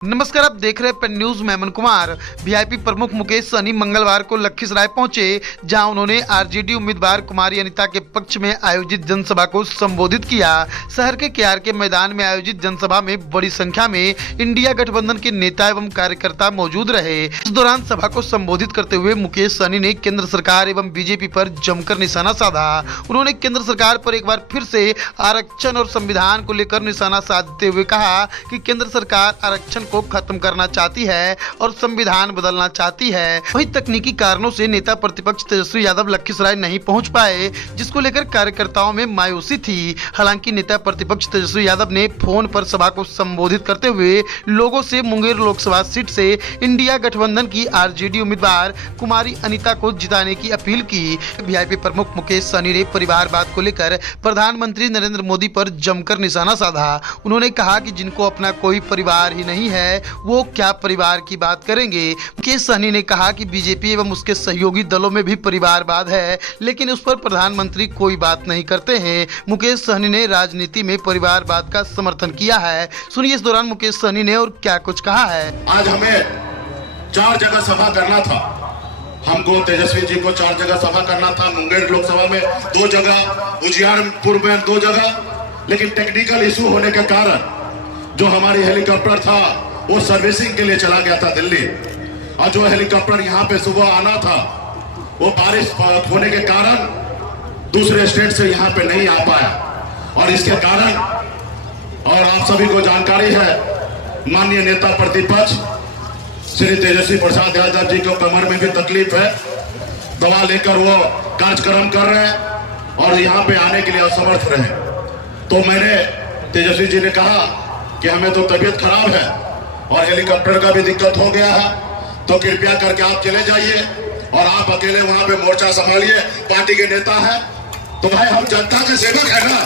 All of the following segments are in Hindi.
नमस्कार, आप देख रहे हैं पेन न्यूज में अमन कुमार। वीआईपी प्रमुख मुकेश सहनी मंगलवार को लखीसराय पहुंचे, जहां उन्होंने आरजेडी उम्मीदवार कुमारी अनीता के पक्ष में आयोजित जनसभा को संबोधित किया। शहर के केआर के मैदान में आयोजित जनसभा में बड़ी संख्या में इंडिया गठबंधन के नेता एवं कार्यकर्ता मौजूद रहे। इस दौरान सभा को संबोधित करते हुए मुकेश सहनी ने केंद्र सरकार एवं बीजेपी पर जमकर निशाना साधा। उन्होंने केंद्र सरकार पर एक बार फिर से आरक्षण और संविधान को लेकर निशाना साधते हुए कहा कि केंद्र सरकार आरक्षण को खत्म करना चाहती है और संविधान बदलना चाहती है। वहीं तकनीकी कारणों से नेता प्रतिपक्ष तेजस्वी यादव लखीसराय नहीं पहुंच पाए, जिसको लेकर कार्यकर्ताओं में मायूसी थी। हालांकि नेता प्रतिपक्ष तेजस्वी यादव ने फोन पर सभा को संबोधित करते हुए लोगों से मुंगेर लोकसभा सीट से इंडिया गठबंधन की आरजेडी उम्मीदवार कुमारी अनीता को जिताने की अपील की। वीआईपी प्रमुख मुकेश सहनी ने परिवारवाद को लेकर प्रधानमंत्री नरेंद्र मोदी पर जमकर निशाना साधा। उन्होंने कहा कि जिनको अपना कोई परिवार ही नहीं है वो क्या परिवार की बात करेंगे। मुकेश सहनी ने कहा कि बीजेपी एवं उसके सहयोगी दलों में भी परिवारवाद है, लेकिन उस पर प्रधानमंत्री कोई बात नहीं करते हैं। मुकेश सहनी ने राजनीति में परिवारवाद का समर्थन किया है। सुनिए इस दौरान मुकेश सहनी ने और क्या कुछ कहा है। आज हमें 4 जगह सभा करना था। हमको तेजस्वी जी को 4 जगह सभा करना था। मुंगेर लोकसभा में 2 जगह, उजियारपुर में 2 जगह, लेकिन टेक्निकल इशू होने के कारण जो हमारी हेलीकॉप्टर था वो सर्विसिंग के लिए चला गया था दिल्ली, और जो हेलीकॉप्टर यहाँ पे सुबह आना था वो बारिश होने के कारण दूसरे स्टेट से यहाँ पे नहीं आ पाया। और इसके कारण, और आप सभी को जानकारी है, माननीय नेता प्रतिपक्ष श्री तेजस्वी प्रसाद यादव जी को कमर में भी तकलीफ है, दवा लेकर वो कार्यक्रम कर रहे हैं और यहाँ पे आने के लिए असमर्थ रहे। तो मैंने तेजस्वी जी ने कहा कि हमें तो तबीयत खराब है और हेलीकॉप्टर का भी दिक्कत हो गया है, तो कृपया करके आप चले जाइए और आप अकेले वहां पे मोर्चा संभालिए। पार्टी के नेता है तो भाई हम जनता के सेवक है ना।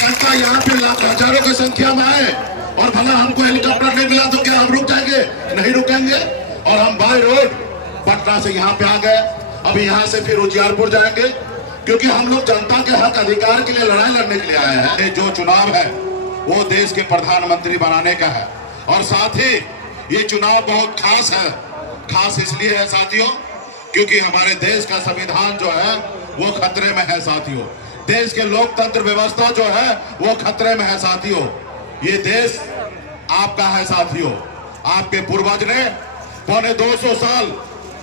जनता यहाँ पे हजारों की संख्या में आए और भला हमको हेलीकॉप्टर नहीं मिला तो क्या हम रुक जाएंगे? नहीं रुकेंगे। और हम बाय रोड पटना से यहाँ पे आ गए, अभी यहाँ से फिर उजियारपुर जाएंगे, क्योंकि हम लोग जनता के हक अधिकार के लिए लड़ाई लड़ने के लिए आए हैं। जो चुनाव है वो देश के प्रधानमंत्री बनाने का है, और साथ ही ये चुनाव बहुत खास है। खास इसलिए है साथियों क्योंकि हमारे देश का संविधान जो है वो खतरे में है साथियों। देश के लोकतंत्र व्यवस्था जो है वो खतरे में है साथियों। ये देश आपका है साथियों। आपके पूर्वज ने 250 साल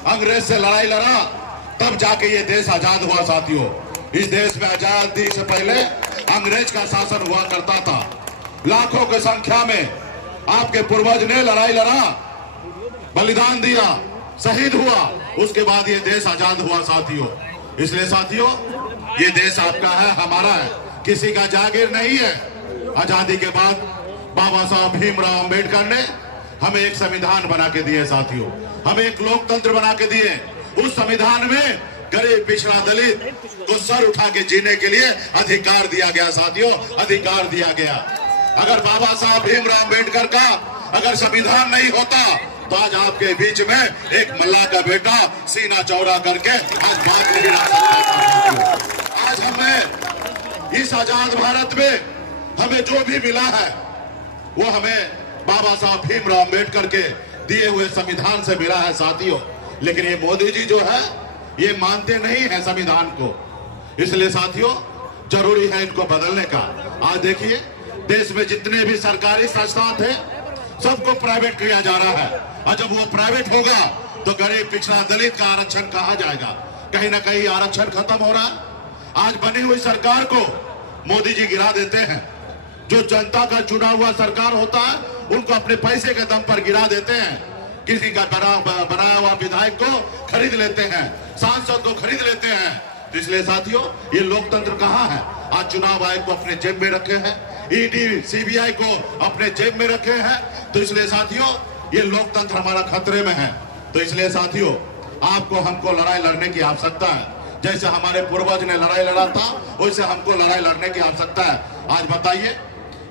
अंग्रेज से लड़ाई लड़ा, तब जाके ये देश आजाद हुआ साथियों। इस देश में आजादी से पहले अंग्रेज का शासन हुआ करता था। लाखों की संख्या में आपके पूर्वज ने लड़ाई लड़ा, बलिदान दिया, शहीद हुआ, उसके बाद ये देश आजाद हुआ साथियों। इसलिए साथियों ये देश आपका है, हमारा है, किसी का जागीर नहीं है। आजादी के बाद बाबा साहब भीमराव अंबेडकर ने हमें एक संविधान बना के दिए साथियों, हमें एक लोकतंत्र बना के दिए। उस संविधान में गरीब पिछड़ा दलित को सर उठा के जीने के लिए अधिकार दिया गया साथियों, अधिकार दिया गया। अगर बाबा साहब भीमराव अंबेडकर का अगर संविधान नहीं होता तो आज आपके बीच में एक मल्ला का बेटा सीना चौड़ा करके आज बात नहीं रख सकता। आज हमें इस आजाद भारत में हमें जो भी मिला है वो हमें बाबा साहब भीमराव अंबेडकर के दिए हुए संविधान से मिला है साथियों। लेकिन ये मोदी जी जो है ये मानते नहीं है संविधान को, इसलिए साथियों जरूरी है इनको बदलने का। आज देखिए देश में जितने भी सरकारी संस्थान थे सबको प्राइवेट किया जा रहा है, और जब वो प्राइवेट होगा तो गरीब पिछड़ा दलित का आरक्षण कहाँ जाएगा? कहीं ना कहीं आरक्षण खत्म हो रहा है। आज बनी हुई सरकार को मोदी जी गिरा देते हैं। जो जनता का चुना हुआ सरकार होता है उनको अपने पैसे के दम पर गिरा देते हैं। किसी का बनाया हुआ विधायक को खरीद लेते हैं, सांसद को खरीद लेते हैं। तो इसलिए साथियों ये लोकतंत्र कहाँ है? आज चुनाव आयोग को अपने जेब में रखे हैं, ईडी सीबीआई को अपने जेब में रखे हैं। तो इसलिए साथियों ये लोकतंत्र हमारा खतरे में है। तो इसलिए साथियों आपको हमको लड़ाई लड़ने की आवश्यकता है। जैसे हमारे पूर्वज ने लड़ाई लड़ा था वैसे हमको लड़ाई लड़ने की आवश्यकता है। आज बताइए,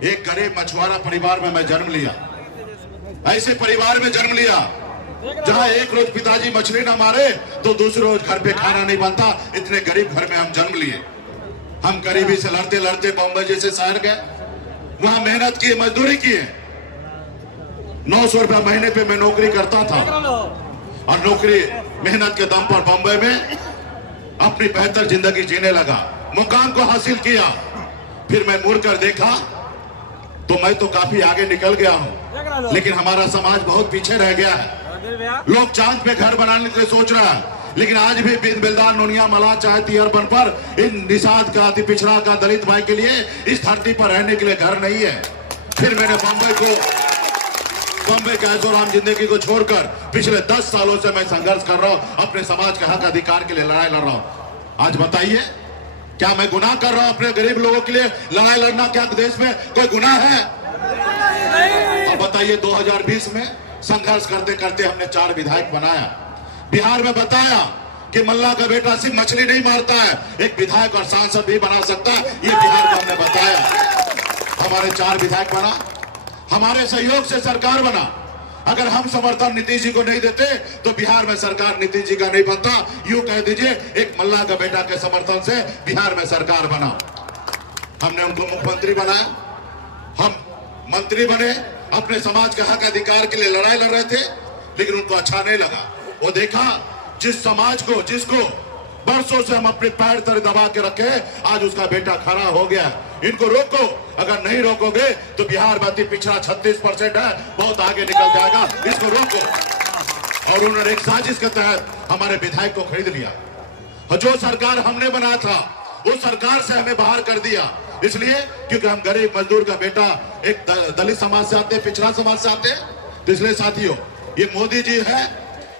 एक गरीब मछुआरा परिवार में मैं जन्म लिया, ऐसे परिवार में जन्म लिया जहां एक रोज पिताजी मछली ना मारे तो दूसरे रोज घर पे खाना नहीं बनता। इतने गरीब घर में हम जन्म लिए। हम गरीबी से लड़ते लड़ते बॉम्बे जैसे शहर गए, वहां मेहनत की, मजदूरी की, 900 रुपया महीने पे मैं नौकरी करता था और नौकरी मेहनत के दम पर बंबई में अपनी बेहतर जिंदगी जीने लगा, मुकाम को हासिल किया। फिर मैं मुड़कर देखा तो मैं तो काफी आगे निकल गया हूं, लेकिन हमारा समाज बहुत पीछे रह गया है। लोग चांद पे घर बनाने के लिए सोच रहा है, लेकिन आज भी बिंदान नोनिया मला चाहे तिहरबन पर इन निषाद का, अति पिछड़ा का, दलित भाई के लिए इस धरती पर रहने के लिए घर नहीं है। फिर मैंने बम्बई के ऐशोआराम जिंदगी को छोड़कर पिछले 10 सालों से मैं संघर्ष कर रहा हूं, अपने समाज के हक अधिकार के लिए लड़ाई लड़ रहा हूं। आज बताइए, क्या मैं गुनाह कर रहा हूं? अपने गरीब लोगों के लिए लड़ाई लड़ना क्या देश में कोई गुनाह है? अब बताइए, 2020 में संघर्ष करते करते हमने 4 विधायक बनाया। बिहार में बताया कि मल्ला का बेटा सिर्फ मछली नहीं मारता है, एक विधायक और सांसद भी बना सकता है। ये बिहार को हमने बताया। हमारे 4 विधायक बना, हमारे सहयोग से सरकार बना। अगर हम समर्थन नीतीश जी को नहीं देते तो बिहार में सरकार नीतीश जी का नहीं बनता। यूं कह दीजिए, एक मल्ला का बेटा के समर्थन से बिहार में सरकार बना। हमने उनको मुख्यमंत्री बनाया, हम मंत्री बने, अपने समाज के हक अधिकार के लिए लड़ाई लड़ रहे थे, लेकिन उनको अच्छा नहीं लगा। वो देखा जिस समाज को, जिसको बरसों से हम अपने पैर तले दबा के रखे, आज उसका बेटा खड़ा हो गया। इनको रोको, अगर नहीं रोकोगे तो बिहार में अति पिछड़ा 36% है, बहुत आगे निकल जाएगा। इसको रोको। और उन्होंने एक साजिश के तहत हमारे विधायक को खरीद लिया। जो सरकार हमने बनाया था उस सरकार से हमें बाहर कर दिया, इसलिए क्योंकि हम गरीब मजदूर का बेटा एक दलित समाज से आते, पिछड़ा समाज से आते। तो इसलिए साथियों, ये मोदी जी है,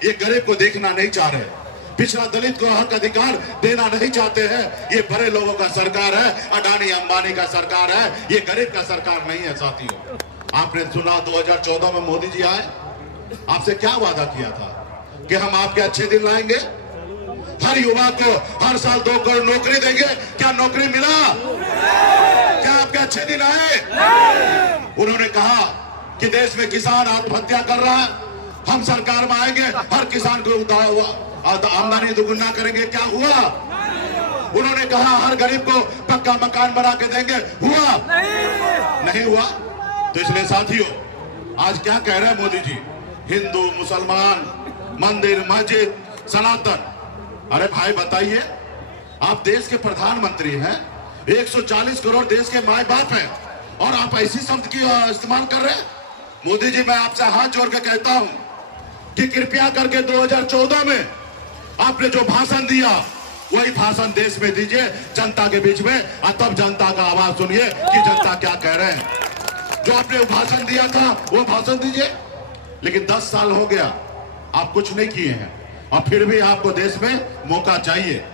ये गरीब को देखना नहीं चाह रहे, पिछड़ा दलित को हक अधिकार देना नहीं चाहते हैं। ये बड़े लोगों का सरकार है, अडानी अंबानी का सरकार है, ये गरीब का सरकार नहीं है। साथियों, आपने सुना 2014 में मोदी जी आए, आपसे क्या वादा किया था कि हम आपके अच्छे दिन लाएंगे, हर युवा को हर साल 2 करोड़ नौकरी देंगे। क्या नौकरी मिला? क्या आपके अच्छे दिन आए? उन्होंने कहा कि देश में किसान आत्महत्या कर रहा है, हम सरकार में आएंगे, हर किसान को आमदनी दोगुना करेंगे। क्या हुआ? उन्होंने कहा हर गरीब को पक्का मकान बना के देंगे, हुआ? नहीं हुआ। तो इसलिए साथियों, आज क्या कह रहे हैं मोदी जी? हिंदू, मुसलमान, मंदिर, मस्जिद, सनातन। अरे भाई बताइए, आप देश के प्रधानमंत्री हैं, 140 करोड़ देश के माए बाप हैं, और आप ऐसी शब्द की इस्तेमाल कर रहे हैं। मोदी जी, मैं आपसे हाथ जोड़ के कहता हूं कि कृपया करके 2014 में आपने जो भाषण दिया वही भाषण देश में दीजिए, जनता के बीच में, और तब जनता का आवाज सुनिए कि जनता क्या कह रहे हैं। जो आपने भाषण दिया था वो भाषण दीजिए। लेकिन 10 साल हो गया, आप कुछ नहीं किए हैं, और फिर भी आपको देश में मौका चाहिए।